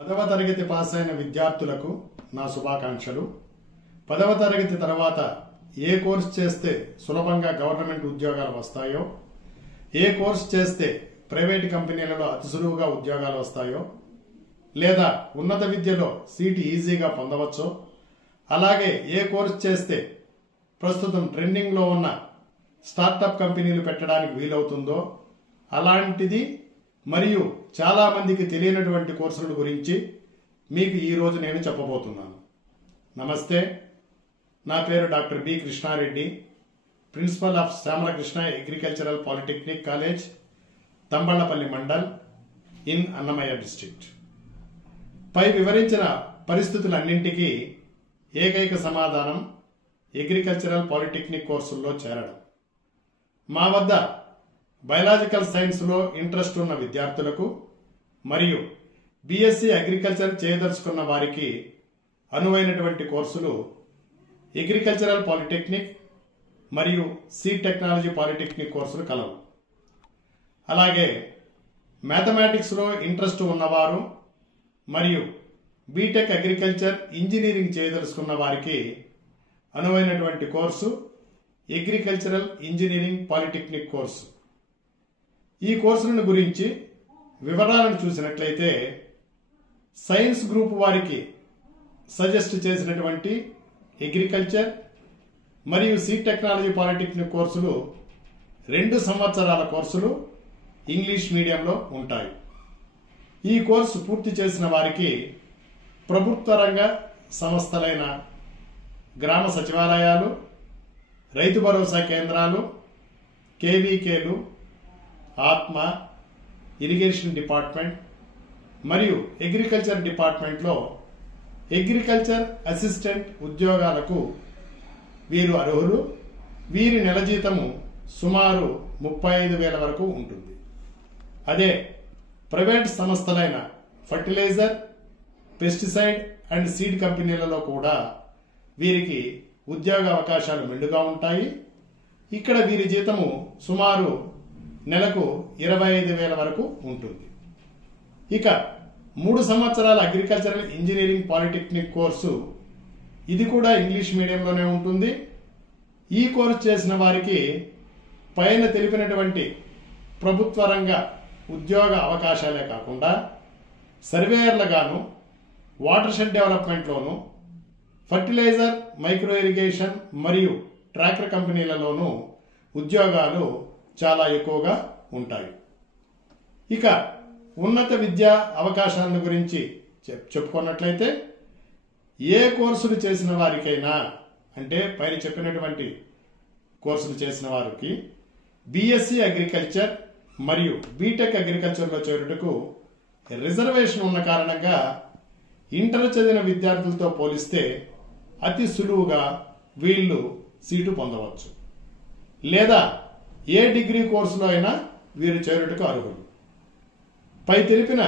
10వ తరగతి పాస్ అయిన విద్యార్థులకు నా శుభాకాంక్షలు. 10వ తరగతి తర్వాత ఏ కోర్సు చేస్తే సులభంగా గవర్నమెంట్ ఉద్యోగాలు వస్తాయో, ఏ కోర్సు చేస్తే ప్రైవేట్ కంపెనీలలో అతి సులువుగా ఉద్యోగాలు వస్తాయో, లేదా ఉన్నత విద్యలో సీటు ఈజీగా పొందవచ్చో, అలాగే ఏ కోర్సు చేస్తే ప్రస్తుతం ట్రెండింగ్లో ఉన్న స్టార్టప్ కంపెనీలు పెట్టడానికి వీలవుతుందో అలాంటిది మరియు చాలా మందికి తెలియనటువంటి కోర్సుల గురించి మీకు ఈరోజు నేను చెప్పబోతున్నాను. నమస్తే, నా పేరు doctor B Krishna Reddy, principal of Shyamalakrishna agricultural polytechnic college, Thamballapalli mandal in Annamayya district. పై వివరించిన పరిస్థితులన్నింటికీ ఏకైక సమాధానం అగ్రికల్చరల్ పాలిటెక్నిక్ కోర్సుల్లో చేరడం. మా వద్ద బయాలజికల్ సైన్స్లో ఇంట్రెస్ట్ ఉన్న విద్యార్థులకు మరియు బీఎస్సీ అగ్రికల్చర్ చేయదలుచుకున్న వారికి అనువైనటువంటి కోర్సులు అగ్రికల్చరల్ పాలిటెక్నిక్ మరియు సీడ్ టెక్నాలజీ పాలిటెక్నిక్ కోర్సులు కలవు. అలాగే మ్యాథమెటిక్స్లో ఇంట్రెస్ట్ ఉన్నవారు మరియు బీటెక్ అగ్రికల్చర్ ఇంజనీరింగ్ చేయదలుచుకున్న వారికి అనువైనటువంటి course agricultural engineering polytechnic course. ఈ కోర్సులను గురించి వివరాలను చూసినట్లయితే సైన్స్ గ్రూప్ వారికి సజెస్ట్ చేసినటువంటి అగ్రికల్చర్ మరియు సీడ్ టెక్నాలజీ పాలిటెక్నిక్ కోర్సులు 2 సంవత్సరాల కోర్సులు ఇంగ్లీష్ మీడియంలో ఉంటాయి. ఈ కోర్సు పూర్తి చేసిన వారికి ప్రభుత్వ రంగ సంస్థలైన గ్రామ సచివాలయాలు, రైతు భరోసా కేంద్రాలు, కేవీకేలు, ఆత్మ, ఇరిగేషన్ డిపార్ట్మెంట్ మరియు అగ్రికల్చర్ డిపార్ట్మెంట్లో అగ్రికల్చర్ అసిస్టెంట్ ఉద్యోగాలకు వీరు అర్హులు. వీరి నెల జీతము సుమారు 35,000 వరకు ఉంటుంది. అదే ప్రైవేట్ సంస్థలైన ఫర్టిలైజర్, పెస్టిసైడ్ అండ్ సీడ్ కంపెనీలలో కూడా వీరికి ఉద్యోగ అవకాశాలు మెండుగా ఉంటాయి. ఇక్కడ వీరి జీతము సుమారు నెలకు 25,000 వరకు ఉంటుంది. ఇక 3 సంవత్సరాల అగ్రికల్చరల్ ఇంజనీరింగ్ పాలిటెక్నిక్ కోర్సు, ఇది కూడా ఇంగ్లీష్ మీడియంలోనే ఉంటుంది. ఈ కోర్సు చేసిన వారికి పైన తెలిపినటువంటి ప్రభుత్వ రంగ ఉద్యోగ అవకాశాలే కాకుండా సర్వేయర్లుగాను, వాటర్ షెడ్ డెవలప్మెంట్లోను, ఫర్టిలైజర్, మైక్రో ఇరిగేషన్ మరియు ట్రాక్టర్ కంపెనీలలోనూ ఉద్యోగాలు చాలా ఎక్కువగా ఉంటాయి. ఇక ఉన్నత విద్యా అవకాశాల గురించి చెప్పుకున్నట్లయితే ఏ కోర్సులు చేసిన వారికైనా, అంటే పైన చెప్పినటువంటి కోర్సులు చేసిన వారికి బీఎస్సీ అగ్రికల్చర్ మరియు బీటెక్ అగ్రికల్చర్లో చేరుటకు రిజర్వేషన్ ఉన్న కారణంగా ఇంటర్ చదివిన విద్యార్థులతో పోలిస్తే అతి సులువుగా వీళ్ళు సీటు పొందవచ్చు. లేదా ఏ డిగ్రీ కోర్సులో అయినా వీరు చేరుటకు అర్హులు. పై తెలిపిన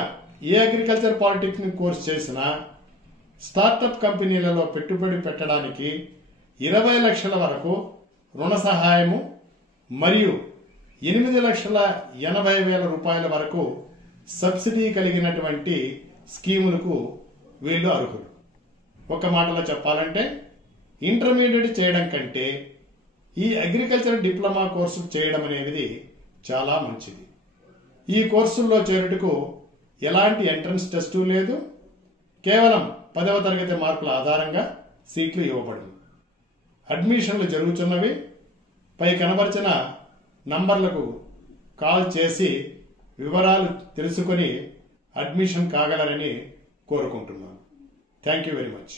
ఏ అగ్రికల్చర్ పాలిటెక్నిక్ కోర్సు చేసినా స్టార్టప్ కంపెనీలలో పెట్టుబడి పెట్టడానికి 20 లక్షల వరకు రుణ సహాయము మరియు 8,80,000 రూపాయల వరకు సబ్సిడీ కలిగినటువంటి స్కీములకు వీళ్ళు అర్హులు. ఒక మాటలో చెప్పాలంటే ఇంటర్మీడియట్ చేయడం కంటే ఈ అగ్రికల్చర్ డిప్లొమా కోర్సు చేయడం అనేది చాలా మంచిది. ఈ కోర్సుల్లో చేరుటకు ఎలాంటి ఎంట్రన్స్ టెస్టు లేదు. కేవలం 10వ తరగతి మార్కుల ఆధారంగా సీట్లు ఇవ్వబడింది. అడ్మిషన్లు జరుగుతున్నవి. పై కనబరిచిన నంబర్లకు కాల్ చేసి వివరాలు తెలుసుకొని అడ్మిషన్ కాగలరని కోరుకుంటున్నాను. Thank you very much.